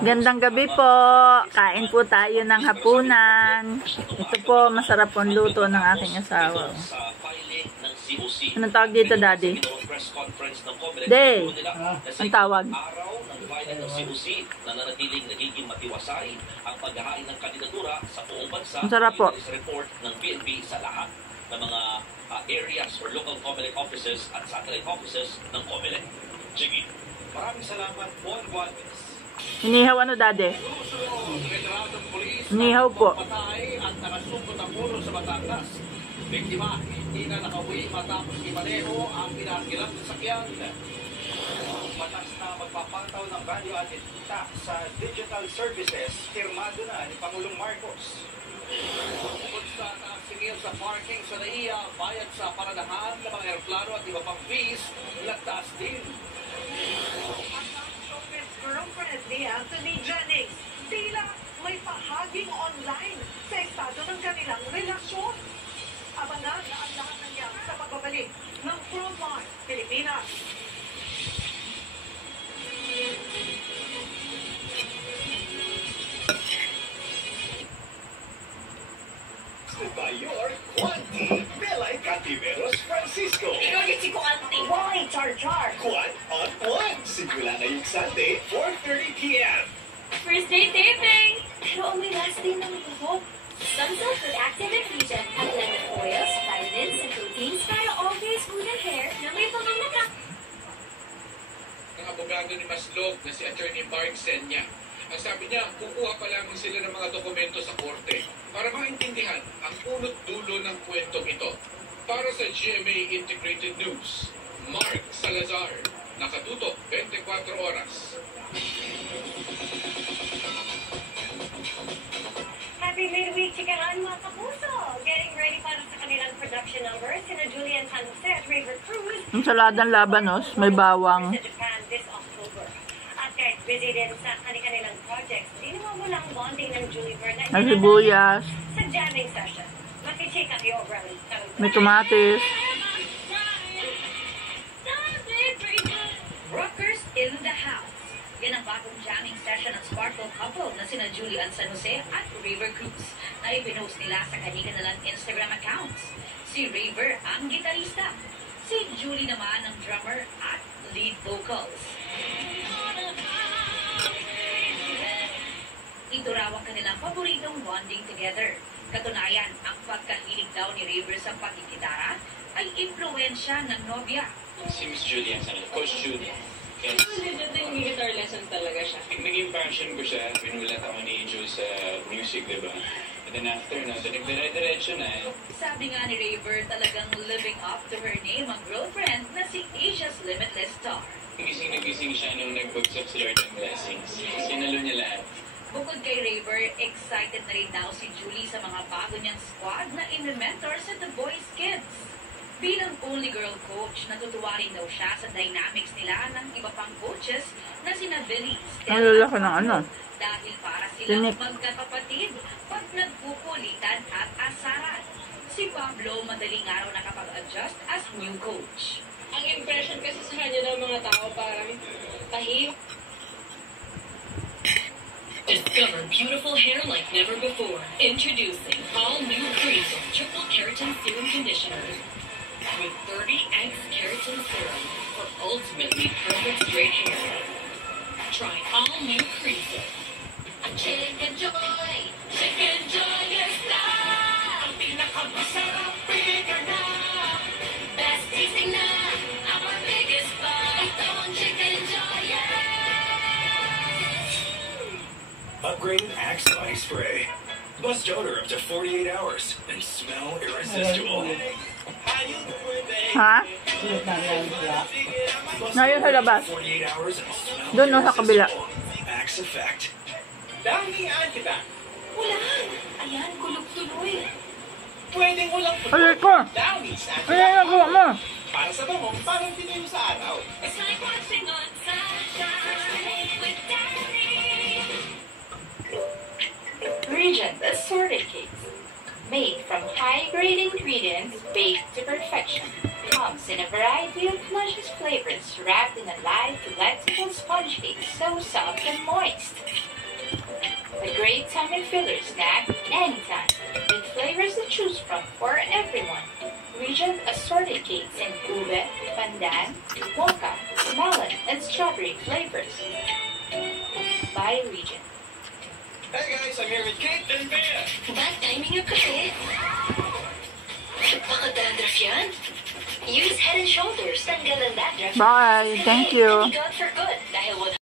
Gandang gabi po. Kain po tayo ng hapunan. Ito po, masarap pong luto ng aking asawa. Anong tawag dito, Daddy? Day. Ang tawag? Ang sarap po. Ng mga areas or local COMELEC offices at satellite offices ng COMELEC. Sige, maraming salamat, Juan Gualvez. Inihaw ano, Daddy? Inihaw po. At nakasugod ang puno sa Batangas. Biktima, hindi na nakauwi matapos imaneho ang pinarkilang sasakyan. Batas na magpapataw ng value-added tax sa digital services, firmado na ni Pangulong Marcos. Bukod sa singil sa parking sa NAIA, bayad sa paradahan ng mga aeroplano at iba pang fees, nagtaas din. At ang showbiz girlfriend ni Anthony Jennings, tila may pahaging online sa estado ng kanilang relasyon. Abangan na ang lahat ng yan sa pagbabalik ng Frontline Pilipinas. By your Quanti, Belay Cantiveros Francisco. Pinagitsi ko ang tiwai, Char-Char. Quant on One. Simula ngayong Sunday, 4:30 p.m. First day taping! Pero only last day ng buhok. Sunsilk with active adhesion at lemon oils, vitamins, and proteins para always smooth and hair na may pangangaka. Ang abogado ni Maslog na si Attorney Mark Senya. Ang sabi niya, kukuha pa lamang sila ng mga dokumento sa korte para maintindihan ang punot-dulo ng kwentong ito. Para sa GMA Integrated News, Mark Salazar, nakatutok 24 oras. Happy midweek, chikahan mga kapuso! Getting ready para sa kanilang production numbers, sina Julian San Jose at River Cruz. Ang saladang labanos, may bawang. Sa Japan this October. At kahit busy din sa kanilang projects, di nawawala ang bonding ng Julie Verne May sibuyas. sa jamming session. Makichika kayo, Rally. May kamatis. Rockers in the house. Yan ang bagong jamming session ng Sparkle couple na sina Julian San Jose at River Cruz na ipinost nila sa kanilang Instagram accounts. Si River ang gitarista. Si Julie naman ang drummer at lead vocals. Ito raw ang kanilang paboritong bonding together. Katunayan, ang pagkahilig daw ni River sa pagkikitara ay impluensya ng nobya. Si Miss Julian, Coach Julie. Nag-guitar lessons talaga siya. Naging passion ko siya. Pinulat ako ni Jules sa music, diba? And then after, nagdire-diretso na eh. Sabi nga ni River, talagang living up to her name ang girlfriend na si Asia's Limitless Star. Nagising siya nung nagbagsak si Lord ng blessings. Sinalo niya lahat. Bukod kay River, excited na rin daw si Julie sa mga bago niyang squad na in-mentor sa The Boys Kids. Bilang only girl coach, natutuwa rin daw siya sa dynamics nila ng iba pang coaches na sina Billy, Ang lalaki ng ano? dahil para silang magkakapatid pag nagkukulitan at asaran. Si Pablo madaling araw nakapag-adjust as new coach. Ang impression kasi sa kanya ng mga tao parang tahimik. Discover beautiful hair like never before. Introducing all new Creasel Triple Keratin Serum Conditioner. With 30x keratin serum for ultimately perfect straight hair. Try all new Creasel. Chicken Joy! Chicken Joy your style! Pinakamasarap, bigger na. Best tasting na! Our biggest buy! Ito ang Chicken Joy, yes! Upgraded Axe Body Spray. Bust odor up to 48 hours and smell irresistible. Ha? Ngayon sa labas. 48 hours and smell Doon no, sa kabila. Axe Effect. Dahil antibac, Wala! Ayan, kulog-tuloy. pwedeng walang Alay ko! Downy sa Ano yung nagawa mo? para sa bango, parang tinayo sa araw. It's like watching on sunshine with Daddy. Regent assorted cakes. Made from high-grade ingredients baked to perfection. Comes in a variety of luscious flavors wrapped in a light, flexible sponge cake so soft and moist. tummy filler snack anytime, with flavors to choose from for everyone. Regent assorted cakes in ube, pandan, mocha, melon, and strawberry flavors. By Regent. Hey guys, I'm here with Kate and Bea. Bad timing yung kape. Baka dandruff yan? Use Head and Shoulders. Tanggal ang dandruff. Bye. Thank you. God for good dahil